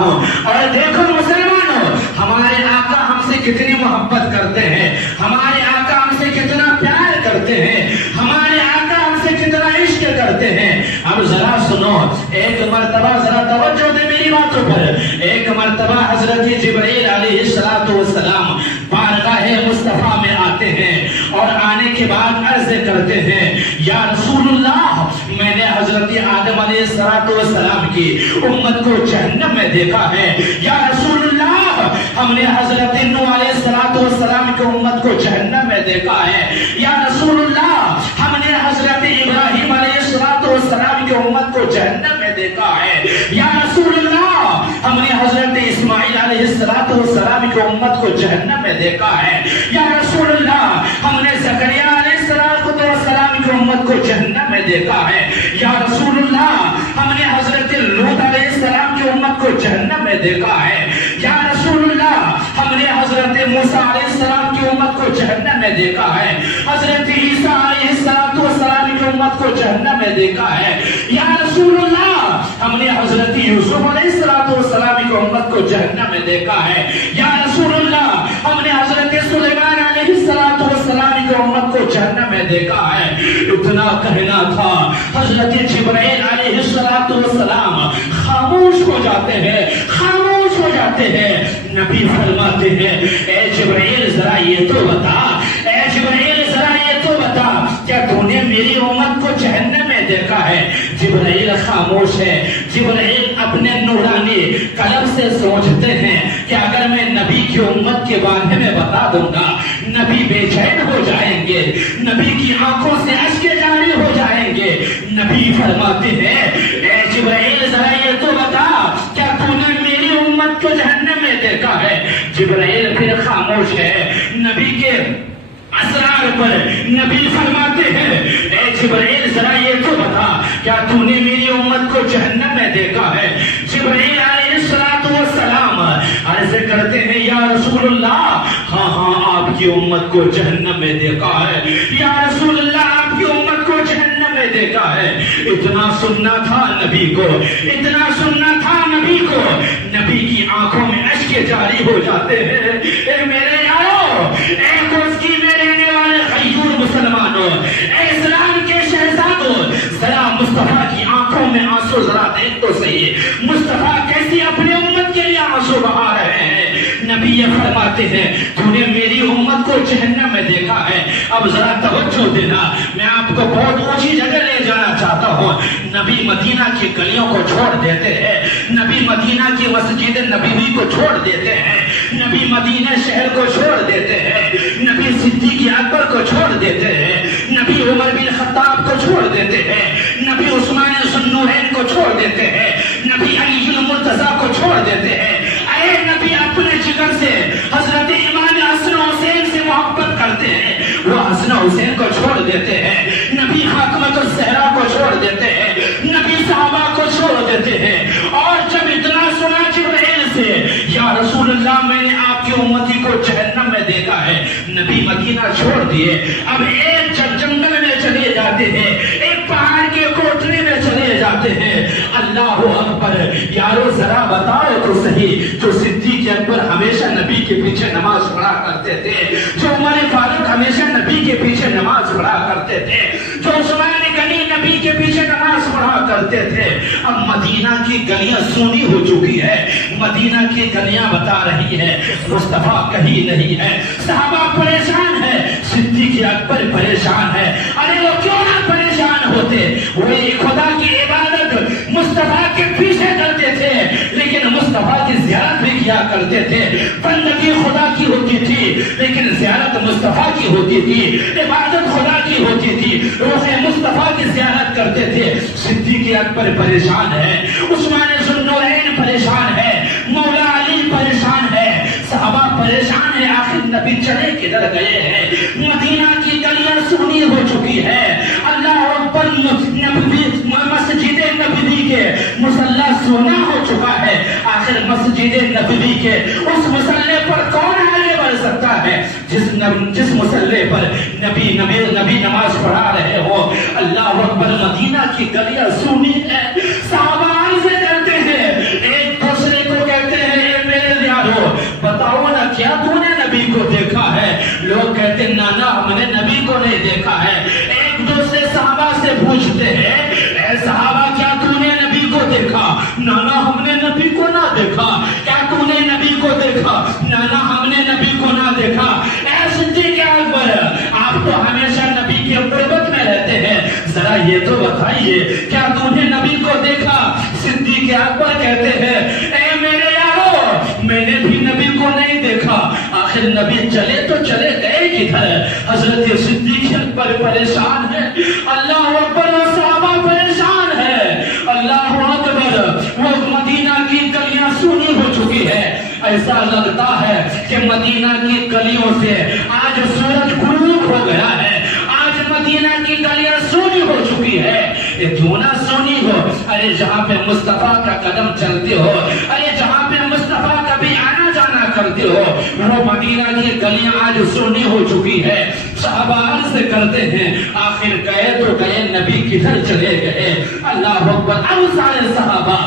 ہوں. اور دیکھو مسلمانوں، ہمارے آقا ہم سے کتنی محبت کرتے ہیں، ہمارے آقا ہم سے کتنا پیار کرتے ہیں، ہمارے آقا ہم سے کتنا عشق کرتے ہیں. اب ذرا سنو، ایک مرتبہ ذرا توجہ دے میری باتوں پر. ایک مرتبہ حضرت جبرائیل علیہ السلام بارگاہ مصطفیٰ میں آتے ہیں اور آنے کے بعد عرض کرتے ہیں یا رسول اللہ، میں نے حضرت آدم علیہ السلام کی امت کو جہنم میں دیکھا ہے. یا رسول اللہ، ہم نے حضرت نوح علیہ السلام کی امت کو جہنم میں دیکھا ہے. یا رسول اللہ، ہم نے حضرت ابراہیم علیہ السلام کی امت کو جہنم میں دیکھا ہے. یا رسول اللہ، ہم نے حضرت اسماعیل علیہ السلام کی امت کو جہنم میں دیکھا ہے. یا رسول اللہ، ہم نے زکریا علیہ السلام کی امت کو جہنم میں دیکھا ہے. یا رسول اللہ، ہم نے حضرت لوط علیہ السلام کی امت کو جہنم میں دیکھا ہے. یا رسول اللہ، ہم نے حضرت موسیٰ علیہ السلام کی امت کو جہنم میں دیکھا ہے. حضرت عیسیٰ علیہ السلام کی امت کو جہنم میں دیکھا ہے. یا رسول اللہ، ہم نے حضرت یوسف علیہ السلام کی امت کو جہنم میں دیکھا ہے. یا رسول اللہ، ہم نے حضرت سلیمان علیہ السلام کی امت کو جہنم میں دیکھا ہے. اتنا کہنا تھا، حضرت جبرائیل علیہ السلام خاموش ہو جاتے ہیں، خاموش ہو جاتے ہیں. نبی فرماتے ہیں اے جبرائیل ذرا یہ تو بتا، اے جبرائیل ذرا یہ تو بتا، کیا تو نے میری امت کو جہنم میں دیکھا ہے؟ جبرائیل خاموش ہے. جبرائیل اپنے نورانی قلم سے سوچتے ہیں کہ اگر میں نبی کی امت کے بارے میں بتا دوں گا، نبی بے چین ہو جائیں گے، نبی کی آنکھوں سے اشک جاری ہو جائیں گے. نبی فرماتے ہیں اے جبرائیل ذرا یہ تو بتا، کیا تو نے میری امت کو جہنم میں دیکھا ہے؟ جبرائیل پھر خاموش ہے. نبی کے اسرار پر نبی فرماتے ہیں اے جبرائیل ذرا یہ تو بتا، کیا تو نے میری امت کو جہنم میں دیکھا ہے؟ جبرائیل علیہ السلام عرض کرتے ہیں یا رسول اللہ، ہاں ہاں آپ کی امت کو جہنم میں دیکھا ہے. یا رسول اللہ، آپ کی امت کو جہنم میں دیکھا ہے. اتنا سننا تھا نبی کو، اتنا سننا تھا نبی کو. نبی کی آنکھوں میں اشک جاری ہو جاتے ہیں. اے میرے یارو، اے کوسکی میں رہنے والے غیور مسلمانوں، اے اسلام کے شہزادوں، ذرا مصطفیٰ کی آنکھوں میں آنسو ذرا دیکھ تو صحیح. مصطفیٰ کیسی اپنی امت کے لیے آنسو بہا رہے ہیں. نبی یہ فرماتے ہیں تو نے میری امت کو جہنم میں دیکھا ہے. اب ذرا توجہ دینا، میں آپ کو بہت اونچی جگہ لے جانا چاہتا ہوں. نبی مدینہ کی گلیوں کو چھوڑ دیتے ہیں، نبی مدینہ کی مسجد نبوی کو چھوڑ دیتے ہیں، نبی مدینہ شہر کو چھوڑ دیتے ہیں، نبی صدیق اکبر کو چھوڑ دیتے ہیں، نبی عمر بن خطاب کو چھوڑ دیتے ہیں، نبی عثمان ذوالنورین کو چھوڑ دیتے ہیں، نبی علی المرتضیٰ کو چھوڑ دیتے ہیں. اے نبی اپنے جگر سے حضرت امام حسن و حسین سے محبت کرتے ہیں، وہ حسن و حسین کو چھوڑ دیتے ہیں. نبی فاطمہ الزہرا کو چھوڑ دیتے ہیں، نبی صحابہ کو چھوڑ دیتے ہیں. اور جب اتنا سنا جبرائیل سے یا رسول اللہ میں نے آپ کی امتی کو جہنم میں دیکھا ہے، نبی مدینہ چھوڑ دیے. اب ایک جنگل میں چلے جاتے ہیں، ایک پہاڑ کے کوٹھے میں چلے جاتے ہیں. اللہ اکبر. یارو ذرا بتاؤ تو صحیح، جو صدیق اکبر ہمیشہ نبی کے پیچھے نماز پڑھا کرتے تھے، جو عمر فاروق ہمیشہ نبی کے پیچھے نماز پڑھا کرتے تھے، جو عثمان غنی نبی کے پیچھے نماز پڑھا کرتے تھے، اب مدینہ کی گلیاں سونی ہو چکی ہے. مدینہ کی گلیاں بتا رہی ہے مصطفیٰ کہیں نہیں ہے. صحابہ پریشان ہے، صدیق اکبر پریشان ہے. ارے وہ کیوں نہ پریشان ہوتے؟ وہ خدا کی عبادت مصطفیٰ کے پیچھے کرتے تھے، لیکن مصطفیٰ کی زیارت بھی کیا کرتے تھے. بندگی خدا کی ہوتی تھی لیکن زیارت مصطفیٰ کی ہوتی تھی، عبادت خدا کی ہوتی تھی، روح مصطفیٰ کی زیارت کرتے تھے. صدیق اکبر پریشان ہے، عثمان ذوالنورین پریشان ہے، مولا علی پریشان ہے، صحابہ پریشان ہے. آخر نبی چلے کدھر گئے ہیں؟ مدینہ کی گلیاں سونی ہو چکی ہے. اللہ اکبر. مسجد نبوی کے مصلی سونا ہو چکا ہے. آخر مسجد نبوی کے اس مصلی پر کون آگے بڑھ سکتا ہے جس مصلی پر نبی نماز پڑھا رہے ہو؟ اللہ اکبر. مدینہ کی گلیاں سونی ہے. صحابہ عرض کرتے ہیں ایک دوسرے کو کہ آخر نبی چلے تو چلے گئے کدھر؟ حضرت صدیق اکبر پریشان ہے، اللہ اکبر، اور صحابہ پریشان ہے، اللہ اکبر۔ وہ مدینہ کی گلیاں سونی ہو چکی ہے، ایسا لگتا ہے کہ مدینہ کی گلیوں سے آج سورج غروب ہو گیا ہے، آج مدینہ کی گلیاں سونی ہو چکی ہے۔ یہ کیوں نہ سونی ہو؟ ارے جہاں پہ مصطفیٰ کا قدم چلتے ہو، ارے جہاں پہ مصطفیٰ کبھی آنا جانا کرتے ہو، وہ مدینہ کی گلیاں آج سونی ہو چکی ہے۔ صحابہ عرض کرتے ہیں آخر گئے تو گئے، نبی کدھر چلے گئے؟ اللہ اکبر۔ اب سارے صحابہ،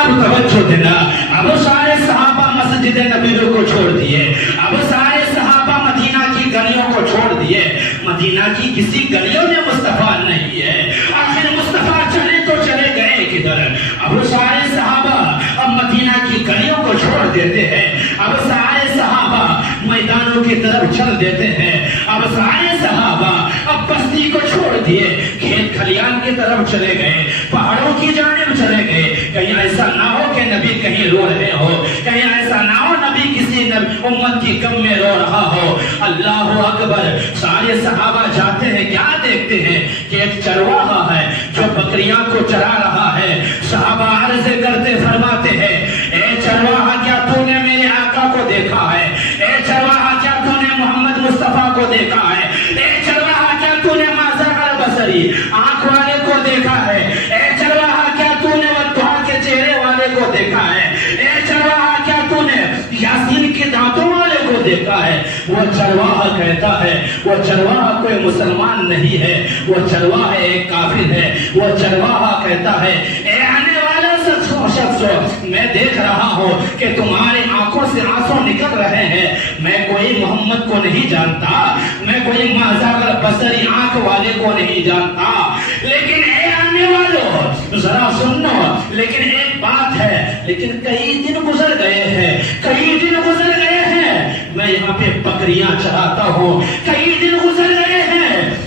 اب توجہ دینا، اب سارے صحابہ مسجد نبی کو چھوڑ دیے، اب سارے صحابہ مدینہ کی گلیوں کو چھوڑ دیے۔ مدینہ کی کسی گلیوں میں مصطفیٰ نہیں ہے، آخر مصطفیٰ چلے تو چلے گئے کدھر؟ اب سارے صحابہ اب مدینہ کی گلیوں کو چھوڑ دیتے ہیں، اب سارے صحابہ میدانوں کی طرف چل دیتے ہیں، اب سارے صحابہ اب بستی کو چھوڑ دیے، کھیت کھلیان کی طرف چلے گئے، پہاڑوں کی جانب چلے گئے۔ کہیں ایسا نہ ہو کہ نبی کہیں رو رہے ہو، کہیں ایسا نہ ہو نبی کسی امت کی غم میں رو رہا ہو۔ اللہ اکبر۔ سارے صحابہ جاتے ہیں، کیا دیکھتے ہیں کہ ایک چرواہا ہے جو بکریاں کو چرا رہا ہے۔ صحابہ عرض کرتے فرماتے ہیں اے چرواہا، کیا تو نے میرے آقا کو دیکھا ہے؟ اے چرواہا، کیا تو نے محمد مصطفیٰ کو دیکھا ہے؟ اے چرواہا، کیا تو نے مازر البصری آنکھ والے کو دیکھا ہے؟ اے چرواہا، کیا تو نے ودھا کے چہرے والے کو دیکھا ہے؟ اے چرواہا، کیا تو نے یاسین کے دانتوں والے کو دیکھا ہے؟ وہ چرواہا کہتا ہے، وہ چرواہا کوئی مسلمان نہیں ہے، وہ چرواہا ایک کافر ہے۔ وہ چرواہا کہتا ہے اے آنے والا شخص، میں دیکھ رہا ہوں کہ تمہاری آنکھوں سے آنسو نکل رہے ہیں، میں کوئی محمد کو نہیں جانتا، میں کوئی مازر البصری آنکھ والے کو نہیں جانتا، لیکن اے آنے والوں ذرا سنو، لیکن ایک بات ہے، لیکن کئی دن گزر گئے ہیں، کئی دن گزر گئے ہیں، میں یہاں پہ بکریاں چراتا ہوں، کئی دن گزر گئے ہیں،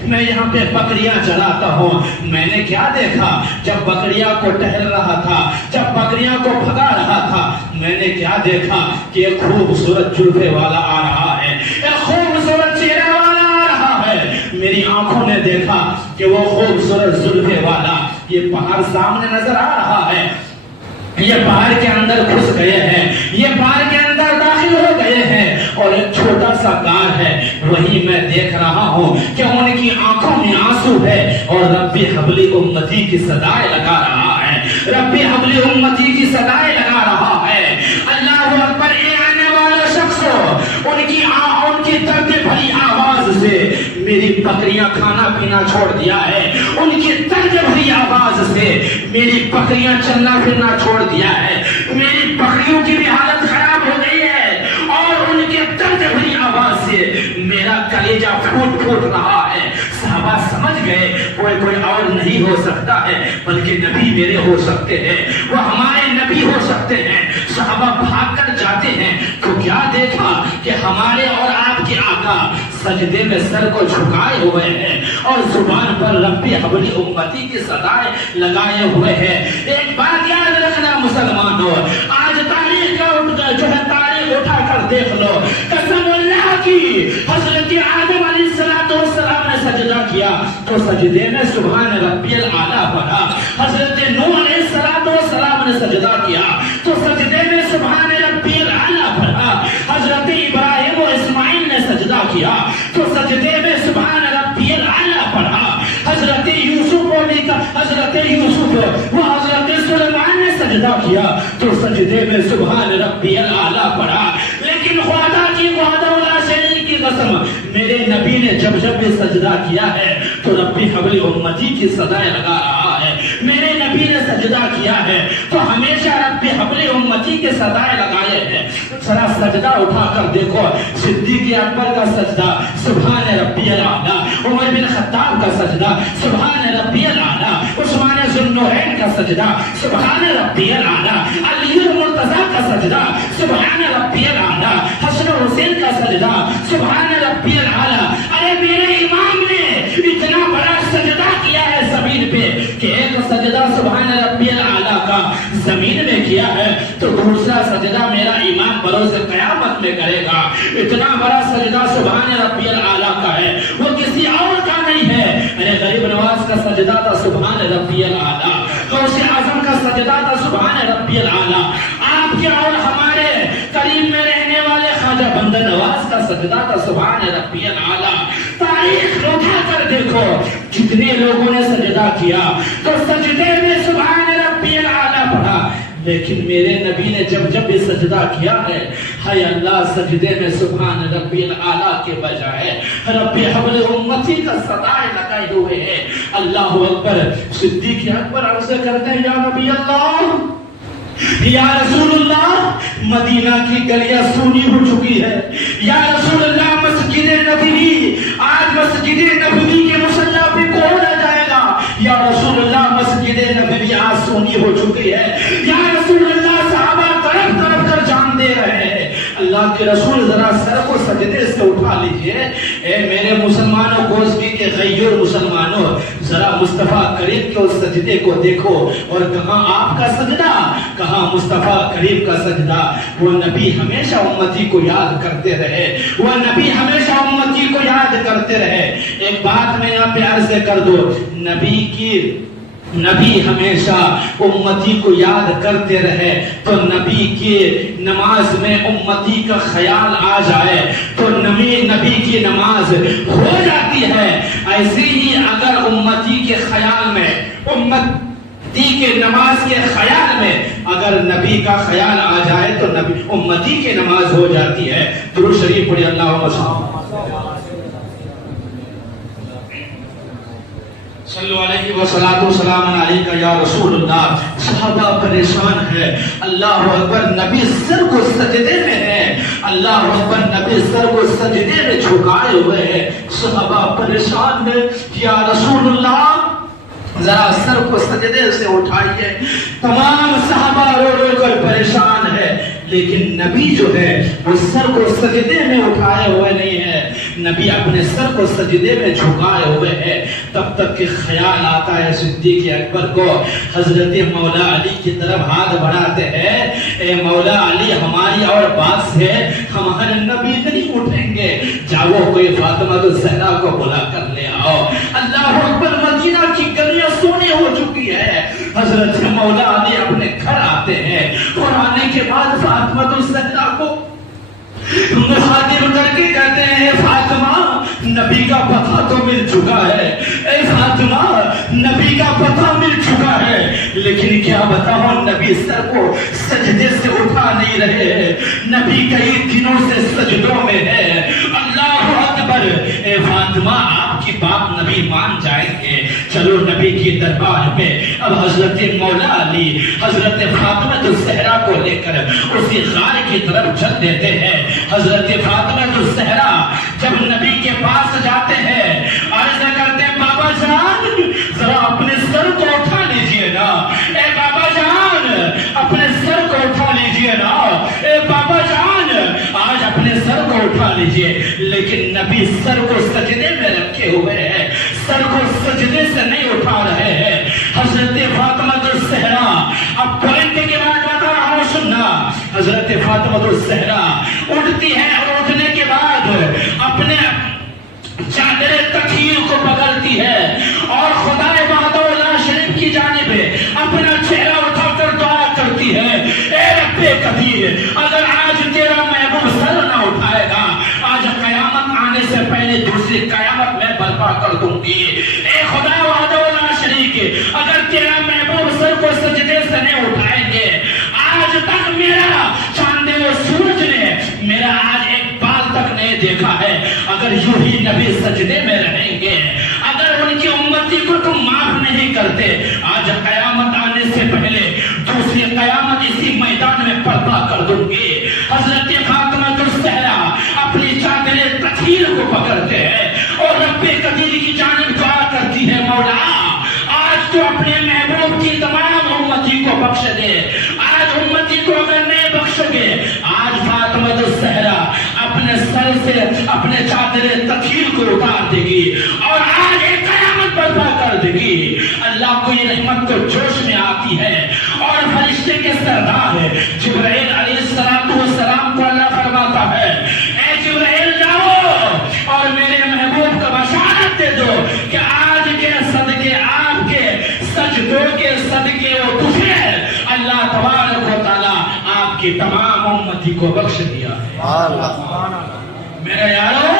میں یہاں پہ بکریاں چراتا ہوں۔ میں نے کیا دیکھا؟ جب بکریاں کو ٹہل رہا تھا، جب بکریاں کو بھگا رہا تھا، میں نے کیا دیکھا کہ ایک خوبصورت جلوے والا آ رہا ہے، ایک خوبصورت چہرے والا آ رہا ہے۔ میری آنکھوں نے دیکھا کہ وہ خوبصورت زلفے والا یہ پہاڑ سامنے نظر آ رہا ہے، یہ پہاڑ کے اندر گھس گئے ہیں، یہ پہاڑ کے اندر داخل ہو گئے ہیں، اور ایک چھوٹا سا گار ہے، وہی میں دیکھ رہا ہوں کہ ان کی آنکھوں میں آنسو ہے، اور ربی حبلی امتی کی صدائے لگا رہا ہے، ربی حبلی امتی کی صدائے لگا رہا ہے۔ اللہ اکبر۔ اے آنے والا شخص، ان کی درد بھری آواز سے میری بکریاں کھانا پینا چھوڑ دیا ہے، ان کی درد بھری آواز سے میری بکریاں چلنا پھرنا چھوڑ دیا ہے، میری بکریوں کی بھی حالت خراب ہو گئی ہے، اور ان کے درد بھری آواز سے میرا کلیجہ پھوٹ پھوٹ رہا ہے۔ صحابہ سمجھ گئے کوئی اور نہیں ہو سکتا ہے، بلکہ نبی میرے ہو سکتے ہیں، وہ ہمارے نبی ہو سکتے ہیں۔ صحابہ بھاگ کر جاتے ہیں تو کیا دیکھا کہ ہمارے اور آپ کے آقا سجدے میں سر کو جھکائے ہوئے ہیں، اور زبان پر ربی حبلی امتی کی صدائے لگائے ہوئے ہیں۔ ایک بات یاد رکھنا مسلمانوں، آج تاریخ کا جو ہے تاریخ اٹھا کر دیکھ لو، قسم اللہ کی، حضرت آدم علیہ السلام نے سجدہ کیا تو سجدے میں سبحان ربی الاعلیٰ پڑھا، حضرت نوح علیہ السلام نے سجدہ کیا تو سجدے میں سبحان ربی الاعلیٰ پڑھا، حضرت ابراہیم و اسماعیل نے سجدہ کیا تو سجدے میں سبحان ربی الاعلیٰ پڑھا، حضرت یوسف و حضرت سلیمان نے سجدہ کیا تو سجدے میں سبحان ربی الاعلیٰ پڑھا۔ لیکن خدا کی وحدہ لا شریک کی قسم، میرے نبی نے جب بھی سجدہ کیا ہے تو ربی حبلی امتی کی صدائے لگا رہا ہے، میرے نبی نے سجدہ کیا ہے تو ہمیشہ ربی حبلی امتی کے صدائے لگائے ہیں۔ ذرا سجدہ اٹھا کر دیکھو، صدیق اکبر کا سجدہ سبحان ربی الاعلیٰ، عمر بن خطاب کا سجدہ سبحان ربی الاعلیٰ، عثمان ذو النورین کا سجدہ سبحان ربی الاعلیٰ، علی المرتضیٰ کا سجدہ سبحان ربی الاعلیٰ، حسن حسین کا سجدہ سبحان ربی الاعلیٰ۔ ارے میرے امام نے اتنا بڑا سجدہ کیا ہے زمین پہ کہ ایک سجدہ سبحان ربی الاعلیٰ کا زمین میں کیا ہے، تو دوسرا سجدہ میرا ایمان بروز قیامت میں کرے گا. اتنا بڑا سجدہ سبحان ربی الاعلیٰ کا ہے, وہ کسی اور کا نہیں ہے. ارے غریب نواز کا سجدہ تھا سبحان ربی الاعلیٰ, غوث اعظم کا سجدہ تھا سبحان ربی الاعلیٰ, آپ کے اور ہمارے قریب میں رہنے والے خواجہ بندہ نواز کا سجدہ تھا سبحان ربی الاعلیٰ. تاریخ اٹھا کر دیکھو کتنے لوگوں نے سجدہ کیا, تو سجدے میں سبحان ربی الاعلیٰ پڑھا, لیکن میرے نبی نے جب جب بھی سجدہ کیا ہے, ہائے اللہ سجدے میں سبحان ربی الاعلیٰ کے بجائے رب حبل امتی کا صدائے لگائے ہوئے ہیں. اللہ اکبر. صدیق اکبر عرض کرتے ہیں یا نبی اللہ, یا رسول اللہ, مدینہ کی گلیاں سونی ہو چکی ہے. یا رسول اللہ, مسجد نبوی, آج مسجد نبوی کے مصلی پہ کون آ جائے گا؟ یا رسول اللہ, مسجد نبوی آج سونی ہو چکی ہے. یا رسول اللہ, صحابہ طرف طرف کر جان دے رہے ہیں. اللہ کے رسول ذرا سر کو سجدے سے اٹھا لیجئے. اے میرے مسلمانوں, گوزگی کے غیور مسلمانوں, ذرا مصطفیٰ کریم کے اس سجدے کو دیکھو, اور کہاں آپ کا سجدہ, کہاں مصطفیٰ کریم کا سجدہ. وہ نبی ہمیشہ امتی کو یاد کرتے رہے, وہ نبی ہمیشہ امتی کو یاد کرتے رہے. ایک بات میں یہاں پہ عرض کر دو, نبی ہمیشہ امتی کو یاد کرتے رہے, تو نبی کی نماز میں امتی کا خیال آ جائے تو نبی کی نماز ہو جاتی ہے. ایسے ہی اگر امتی کے خیال میں, امتی کے نماز کے خیال میں اگر نبی کا خیال آ جائے تو نبی امتی کی نماز ہو جاتی ہے. درود شریف پڑھیں. اللہم صلی علیہ وسلم وسلام علیکہ یا رسول اللہ. صحابہ پریشان ہے. اللہ اکبر. نبی سر کو سجدے میں ہے. اللہ اکبر. نبی سر کو سجدے میں جھکائے ہوئے ہیں. صحابہ پریشان ہے. یا رسول اللہ, ذرا سر کو سجدے سے اٹھائیے. تمام صحابہ رو رو کر پریشان ہے, لیکن نبی جو ہے وہ سر کو سجدے میں اٹھائے ہوئے نہیں ہے. نبی اپنے سر کو سجدے میں جھکائے ہوئے ہے. تب تک کہ خیال آتا ہے صدیق اکبر کو, حضرت مولا علی کی طرف ہاتھ بڑھاتے ہیں. اے مولا علی, ہماری اور بات سے ہمارے نبی نہیں اٹھیں گے, جاؤ کوئی فاطمہ الزہرا کو بلا کر لے آؤ. اللہ اکبر. مدینہ کی گلیاں سونے ہو چکی ہے. حضرت مولا علی اپنے گھر آتے ہیں, اور آنے کے بعد فاطمہ الزہرا کو مخاطب کر کے کہتے ہیں, فاطمہ نبی کا پتہ تو مل چکا ہے. اے فاطمہ, نبی کا پتہ مل چکا ہے, لیکن کیا بتاؤں, نبی سر کو سجدے سے اٹھا نہیں رہے. نبی کئی دنوں سے سجدوں میں ہے. اللہ اکبر. اے فاطمہ, آپ کی بات نبی مان جائیں گے, چلو نبی کی دربار پہ. اب حضرت مولا علی حضرت فاطمہ الزہرا کو لے کر اسی غار کی طرف چل دیتے ہیں. حضرت فاطمہ الزہرا جب نبی کے پاس جاتے ہیں, عرض کرتے ہیں, بابا جان ذرا اپنے سر کو اٹھا لیجئے نا. اے بابا جان, اپنے سر کو اٹھا لیجئے نا. اے بابا جان, آج اپنے سر کو اٹھا لیجئے. لیکن نبی سر کو سجدے میں رکھے ہوئے ہیں, سر کو سجدے سے نہیں اٹھا رہے ہیں. حضرت فاطمہ الزہرا, اب پوائنٹ کے بعد بتا رہا ہوں سننا. حضرت فاطمہ الزہرا اٹھتی ہے, اور اٹھنے کے بعد اپنے چادر تکیل کو پکڑتی ہے, اور خدا وحدہ لا شریک کی جانب اپنا چہرہ اٹھا کر دعا کرتی ہے. اے رب قدیر, اگر آج تیرا محبوب سر نہ اٹھائے گا, آج قیامت آنے سے پہلے دوسری قیامت میں برپا کر دوں گی. اے خدا وحدہ لا شریک, اگر تیرا محبوب سر کو سجدے سے نہیں اٹھائیں گے, آج تک میرا چاند و سورج نے میرا آج ایک بال تک نہیں دیکھا ہے. اگر یوں ہی نبی سجدے میں رہیں گے, اگر ان کی امتی کو تم معاف نہیں کرتے, آج قیامت آنے سے پہلے دوسری قیامت اسی میدان میں برپا کر دوں گی. حضرت فاطمہ الزہرا اپنی چادر تطہیر کو پکڑتے ہیں, اور رب قدیر کی جانب دعا کرتی ہے, مولا آج تو اپنے محبوب کی تمام امتی کو بخش دے. آج امتی کو اگر نہیں بخشو گے, آج فاطمہ الزہرا اپنے سر سے اپنے چادر تطہیر کو اتار دے گی, اور آج ایک قیامت برپا کر دے گی. اللہ کو یہ رحمت کو جوش میں آتی ہے, اور فرشتے فرشتے کے سردار ہے جبرائیل علیہ السلام کو اللہ فرماتا ہے اے جبرائیل جاؤ اور میرے محبوب کو بشارت دے دو کہ آج کے صدقے آپ کے سجدوں کے صدقے و طفیل اللہ تبارک و تعالی آپ کی تمام امتی کو بخش دیا ہے۔ میرے یارو